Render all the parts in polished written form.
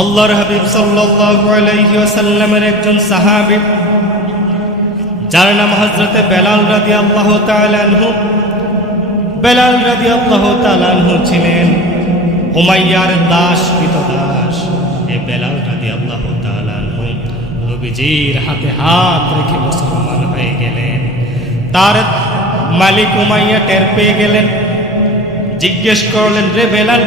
আল্লাহর হাবিব সাল্লাল্লাহু আলাইহি ওয়াসাল্লামের একজন সাহাবী যার নাম হযরতে বেলাল রাদিয়াল্লাহু তাআলা আনহু। বেলাল রাদিয়াল্লাহু তাআলা আনহু ছিলেন উমাইয়ার দাস, কৃতদাস। এই বেলাল রাদিয়াল্লাহু তাআলা আনহু নবীজির হাতে হাত রেখে মুসলমান হয়ে গেলেন। তার মালিক উমাইয়া টের পেয়ে গেলেন, জিজ্ঞেস করলেন, রে বেলাল,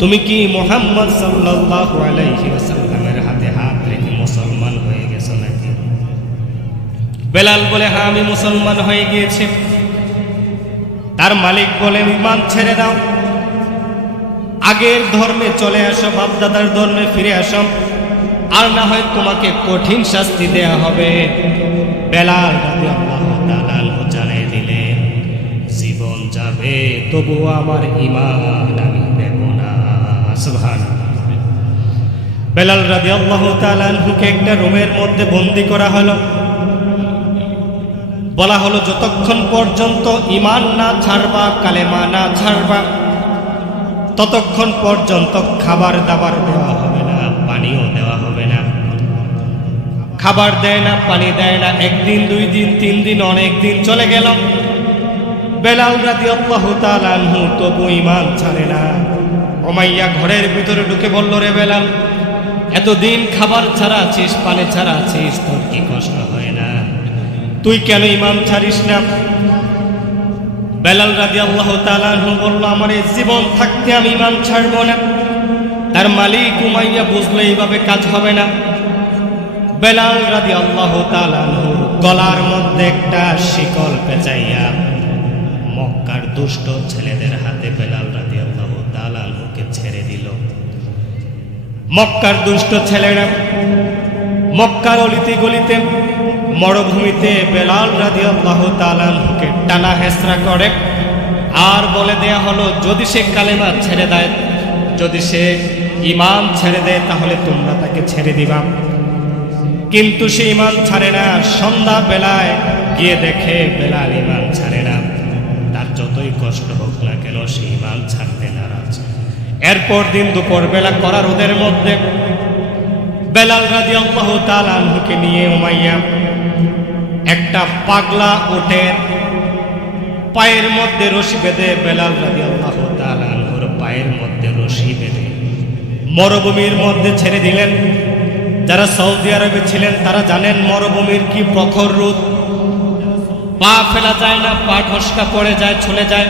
তুমি কি মুহাম্মদ সাল্লাল্লাহু আলাইহি ওয়াসাল্লামের হাতে হাত রেখে মুসলমান হয়ে গেছো নাকি? বেলাল বলে, হ্যাঁ, আমি মুসলমান হয়ে গিয়েছি। তার মালিক বলেন, ঈমান ছেড়ে দাও, আগের ধর্মে চলে আসো, বাপদাদার ধর্মে ফিরে আসো, আর না হয় তোমাকে কঠিন শাস্তি দেয়া হবে। বেলাল রাদিয়াল্লাহু তাআলা আনহু জানিয়ে দিলেন, জীবন যাবে তবুও আমার ঈমান আমি দেব না। সুবহানাল্লাহ। বেলাল রাদিয়াল্লাহু তাআলা আনহুকে একটা রুমের মধ্যে বন্দী করা হলো। বলা হলো, যতক্ষণ পর্যন্ত ঈমান না ছাড়বা, কালেমা না ছাড়বা, ততক্ষণ পর্যন্ত খাবার দাবার দেওয়া হবে না, পানিও দেওয়া হবে না। খাবার দেয় না, পানি দেয় না। একদিন, 2 দিন, 3 দিন, অনেক দিন চলে গেল। বেলাল রাদিয়াল্লাহু তাআলা আনহু তবু ঈমান ছাড়ে না। উমাইয়া ঘরের ভিতরে ঢুকে বলল, রে বেলাল, এতদিন খাবার ছাড়া আছিস, পানি ছাড়া আছিস, তোর কি কষ্ট হয় না? তুই কেন ঈমান ছাড়িস না? বেলাল রাদিয়াল্লাহু তাআলা আনহু বলল, আমার এই জীবন থাকতে আমি ঈমান ছাড়ব না। তার মালিক উমাইয়া বুঝলো এইভাবে কাজ হবে না। বেলাল রাদিয়াল্লাহু তাআলা আনহু গলার মধ্যে একটা শিকল পেঁচাইয়া মক্কার দুষ্ট ছেলেদের হাতে বেলাল রাদিয়াল্লাহু তাআলা আনহুকে ছেড়ে দিল। মক্কার দুষ্ট ছেলেরা মক্কার অলিতে গলিতে, মরুভূমিতে বেলাল রাদিয়াল্লাহু তাআলা আনহুকে টানা হেঁচড়া করে। আর বলে দেয়া হলো, যদি সে কালেমা ছেড়ে দেয়, যদি সে ঈমান ছেড়ে দেয়, তাহলে তোমরা তাকে ছেড়ে দিবা। কিন্তু সে ঈমান ছাড়ে না। সন্ধ্যা বেলায় গিয়ে দেখে বেলাল ঈমান ছাড়ে না। তার যতই কষ্ট হোক না কেন, সে ঈমান ছাড়তে নারাজ। এরপর দিন দুপুর বেলা করা রোদের মধ্যে বেলাল রাদিয়াল্লাহু তাআলা আনহুকে নিয়ে উমাইয়া একটা পাগলা উটের পায়ের মধ্যে রশি বেঁধে, বেলাল রাদিয়াল্লাহু তাআলা আনহুর পায়ের মধ্যে রশি বেঁধে মরুভূমির মধ্যে ছেড়ে দিলেন। যারা সৌদি আরবে ছিলেন তারা জানেন মরুভূমির কি প্রখর রোদ। পা ফেলা যায় না, পা ঢসকা পড়ে যায়, চলে যায়।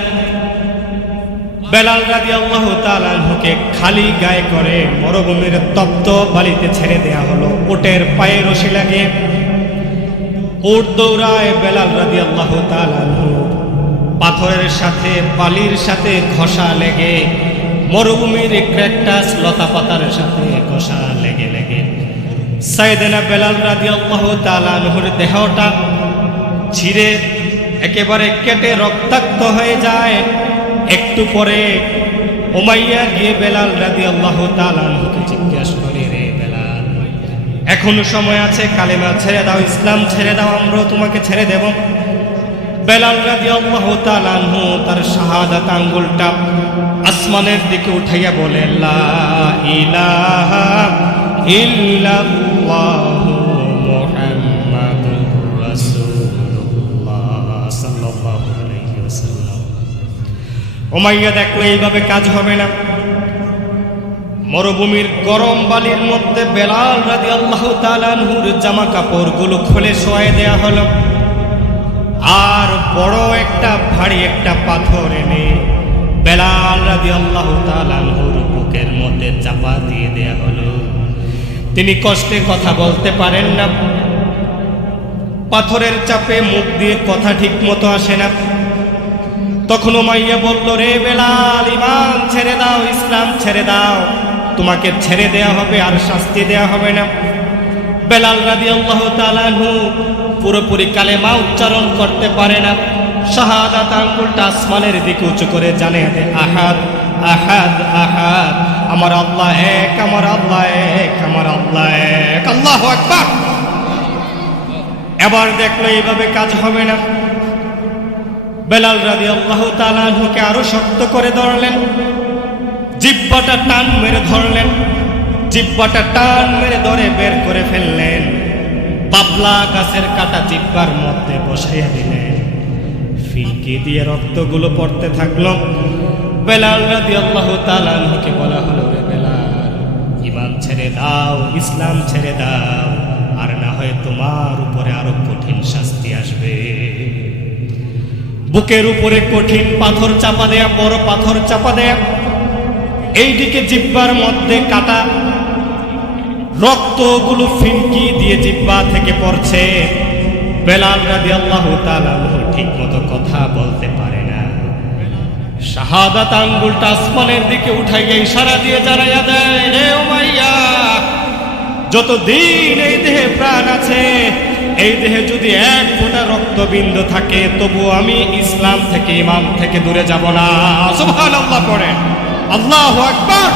বেলাল রাদিয়াল্লাহু তাআলা আনহুকে খালি গায়ে করে মরুভূমির তপ্ত বালিতে ছেড়ে দেয়া হলো। উটের পায়ে রশি লাগিয়ে উট দৌড়ায়। বেলাল রাদিয়াল্লাহু তাআলা আনহু পাথরের সাথে, বালির সাথে ঘষা লেগে, মরুভূমির ক্র্যাকটাস লতা পাতার সাথে ঘষা লেগে লেগে সাইয়েদনা বেলাল রাদিয়াল্লাহু তাআলা আনহুর দেহটা ছিঁড়ে একেবারে কেটে রক্তাক্ত হয়ে যায়। একটু পরে উমাইয়া গিয়ে বেলাল রাদিয়াল্লাহু তাআলা আনহুকে জিজ্ঞাসা করে, রে বেলাল, এখনো সময় আছে, কালেমা ছেড়ে দাও, ইসলাম ছেড়ে দাও, আমরাও তোমাকে ছেড়ে দেব। বেলাল রাদিয়াল্লাহু তাআলা আনহু তার শাহাদাত আঙ্গুলটা আসমানের দিকে উঠাইয়া বলে, লা ইলাহা ইল্লাল্লাহু মুহাম্মাদুর রাসূলুল্লাহ সাল্লাল্লাহু আলাইহি ওয়াসাল্লাম। উমাইয়া দেখলো এইভাবে কাজ হবে না। মরুভূমির গরম বালির মধ্যে বেলাল রাদিয়াল্লাহু তাআলা আনহুর জামা কাপড়গুলো খুলে শোয়ায় দেয়া হলো। আর বড় একটা ভারী একটা পাথর এনে বেলাল রাদিয়াল্লাহু তাআলা আনহুর বুকের মধ্যে চাপা দিয়ে দেয়া হলো। তিনি কষ্টে কথা বলতে পারেন না। পাথরের চাপে মুখ দিয়ে কথা ঠিক মতো আসে না। তখন উমাইয়া বলল, রে বেলাল, ঈমান ছেড়ে দাও, ইসলাম ছেড়ে দাও, তোমাকে ছেড়ে দেয়া হবে, আর শাস্তি দেয়া হবে না। বেলাল রাদিয়াল্লাহু তাআলা আনহু পুরোপুরি কালেমা উচ্চারণ করতে পারে না। শাহাদাত আঙ্গুলটা আসমানের দিকে উঁচু করে জানে, আহাদ আহাদ আহাদ, আমার আল্লাহ এক, আমার আল্লাহ এক, আমার আল্লাহ এক, আল্লাহু আকবার। এবার দেখলো এইভাবে কাজ হবে না। বেলাল রাদিয়াল্লাহু তাআলা আনহুকে আরো শক্ত করে ধরলেন, জিহ্বাটা টান মেরে ধরলেন। জিহ্বাটা টান মেরে ধরে বের করে ফেললেন, বাবলা গাছের কাটা জিহ্বার মধ্যে বসাইয়া দিলেন। ফিনকি দিয়ে রক্তগুলো পড়তে থাকলো। বেলাল রাদিয়াল্লাহু তাআলা আনহুকে বলা হলো, রে বেলাল, ঈমান ছেড়ে দাও, ইসলাম ছেড়ে দাও, আর না হয় তোমার উপরে আরো কঠিন শাস্তি আসবে। বুকের উপরে কঠিন পাথর চাপা দেয়া, বড় পাথর চাপা দেয়া, এইদিকে জিহ্বার মধ্যে কাটা, রক্তগুলো ফিনকি দিয়ে জিহ্বা থেকে পড়ছে। বেলাল রাদিয়াল্লাহু তাআলা ঠিক মতো কথা বলতে পারে না। শাহাদাত আঙ্গুলটা আসমানের দিকে উঠাইয়া ইশারা দিয়ে জানাইয়া দেয়, রে উমাইয়া, যতদিন এই দেহে প্রাণ আছে, এই দেহে যদি এক ফোঁটা রক্তবিন্দু থাকে, তবু আমি ইসলাম থেকে, ঈমান থেকে দূরে যাব না। সুবহানাল্লাহ পড়ে, আল্লাহু আকবার।